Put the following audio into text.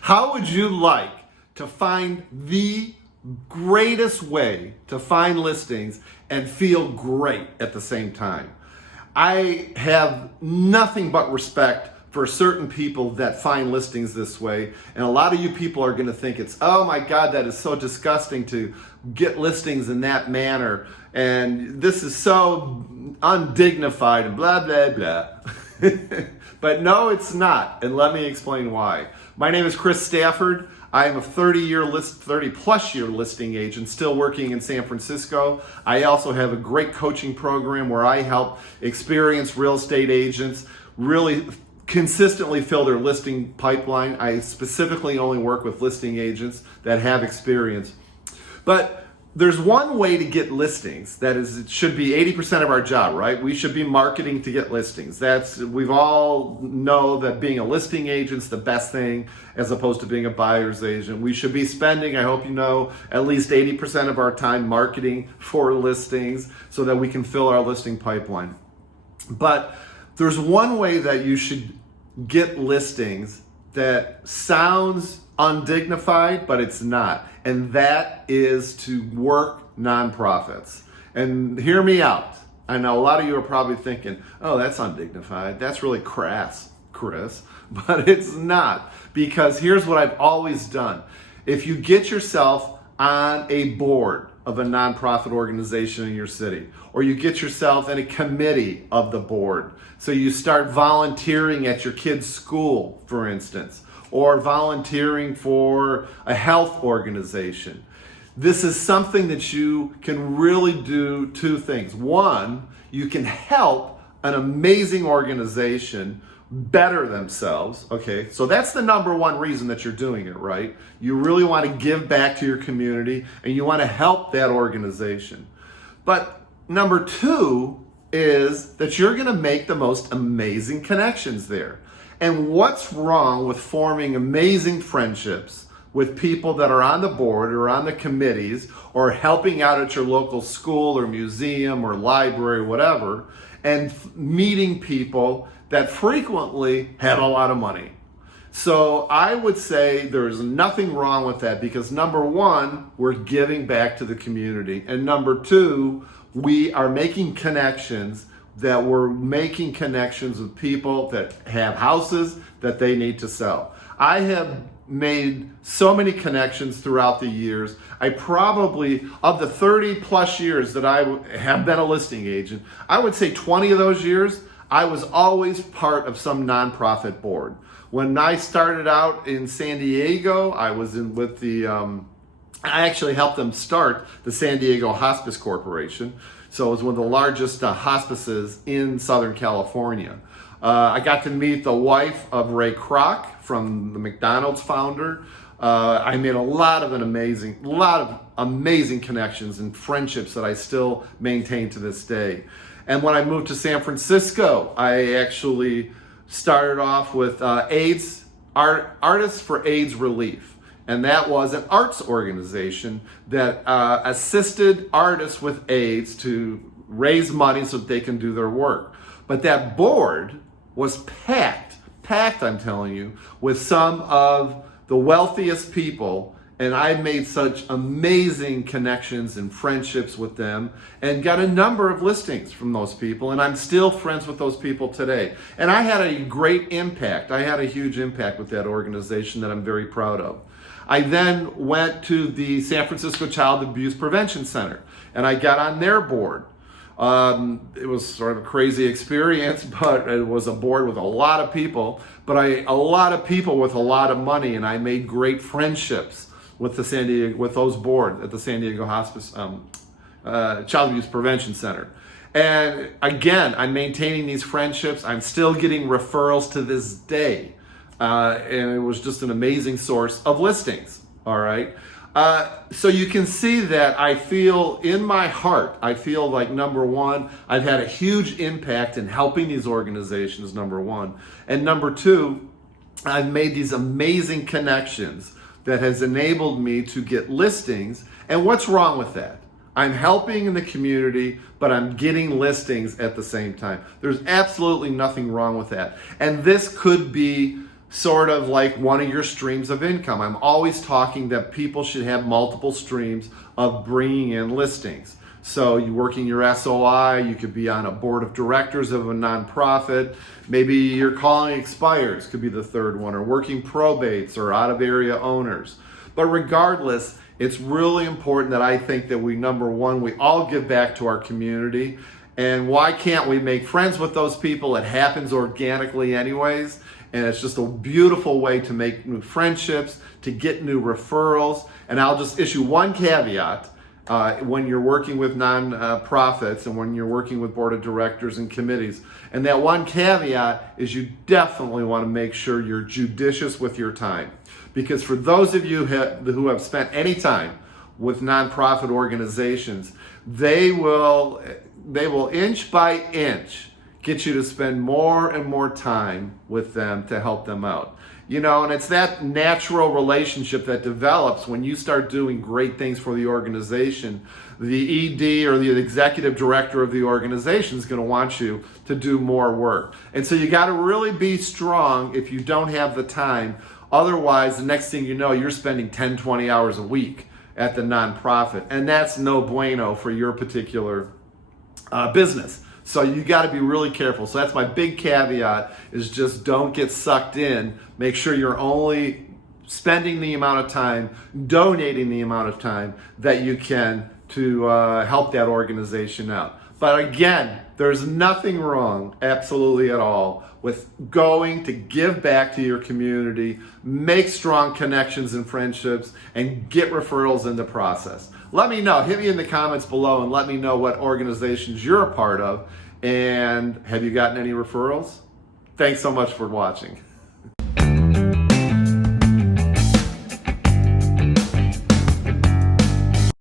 How would you like to find the greatest way to find listings and feel great at the same time? I have nothing but respect for certain people that find listings this way. And a lot of you people are going to think it's, oh my God, that is so disgusting to get listings in that manner. And this is so undignified and blah, blah, blah. But no, it's not. And let me explain why. My name is Chris Stafford. I am a 30 plus year listing agent still working in San Francisco. I also have a great coaching program where I help experienced real estate agents really consistently fill their listing pipeline. I specifically only work with listing agents that have experience. But there's one way to get listings. That is, it should be 80% of our job, right? We should be marketing to get listings. We've all know that being a listing agent's the best thing as opposed to being a buyer's agent. We should be spending, I hope you know, at least 80% of our time marketing for listings so that we can fill our listing pipeline. But there's one way that you should get listings that sounds undignified, but it's not. And that is to work nonprofits. And hear me out. I know a lot of you are probably thinking, oh, that's undignified. That's really crass, Chris. But it's not. Because here's what I've always done. If you get yourself on a board of a nonprofit organization in your city, or you get yourself in a committee of the board, so you start volunteering at your kid's school, for instance, or volunteering for a health organization. This is something that you can really do two things. One, you can help an amazing organization better themselves. Okay, so that's the number one reason that you're doing it, right? You really want to give back to your community and you want to help that organization. But number two is that you're going to make the most amazing connections there. And what's wrong with forming amazing friendships with people that are on the board or on the committees or helping out at your local school or museum or library, whatever, and meeting people that frequently have a lot of money? So I would say there's nothing wrong with that because number one, we're giving back to the community. And number two, we are making connections with people that have houses that they need to sell. I have made so many connections throughout the years. I probably, of the 30 plus years that I have been a listing agent, I would say 20 of those years, I was always part of some nonprofit board. When I started out in San Diego, I was I actually helped them start the San Diego Hospice Corporation. So it was one of the largest hospices in Southern California. I got to meet the wife of Ray Kroc, from the McDonald's founder. I made a lot of amazing connections and friendships that I still maintain to this day. And when I moved to San Francisco, I actually started off with Artists for AIDS Relief. And that was an arts organization that assisted artists with AIDS to raise money so that they can do their work. But that board was packed, I'm telling you, with some of the wealthiest people. And I made such amazing connections and friendships with them and got a number of listings from those people. And I'm still friends with those people today. And I had a great impact. I had a huge impact with that organization that I'm very proud of. I then went to the San Francisco Child Abuse Prevention Center and I got on their board. It was sort of a crazy experience, but it was a board with a lot of people, a lot of people with a lot of money, and I made great friendships with those board at the San Diego Hospice Child Abuse Prevention Center. And again, I'm maintaining these friendships. I'm still getting referrals to this day. And it was just an amazing source of listings. All right. So you can see that I feel in my heart, I feel like number one, I've had a huge impact in helping these organizations, number one. And number two, I've made these amazing connections that has enabled me to get listings. And what's wrong with that? I'm helping in the community, but I'm getting listings at the same time. There's absolutely nothing wrong with that. And this could be sort of like one of your streams of income. I'm always talking that people should have multiple streams of bringing in listings. So you're working your SOI, you could be on a board of directors of a nonprofit. Maybe your calling expires, could be the third one, or working probates or out of area owners. But regardless, it's really important that I think that number one, we all give back to our community. And why can't we make friends with those people? It happens organically anyways. And it's just a beautiful way to make new friendships, to get new referrals. And I'll just issue one caveat. When you're working with nonprofits and when you're working with board of directors and committees. And that one caveat is you definitely want to make sure you're judicious with your time. Because for those of you who have spent any time with nonprofit organizations, they will inch by inch get you to spend more and more time with them to help them out. You know, and it's that natural relationship that develops when you start doing great things for the organization. The ED or the executive director of the organization is going to want you to do more work. And so you got to really be strong if you don't have the time. Otherwise, the next thing you know, you're spending 10, 20 hours a week at the nonprofit. And that's no bueno for your particular business. So you got to be really careful. So that's my big caveat, is just don't get sucked in. Make sure you're only spending the amount of time, donating the amount of time that you can to help that organization out. But again, there's nothing wrong, absolutely at all, with going to give back to your community, make strong connections and friendships, and get referrals in the process. Let me know. Hit me in the comments below and let me know what organizations you're a part of. And have you gotten any referrals? Thanks so much for watching.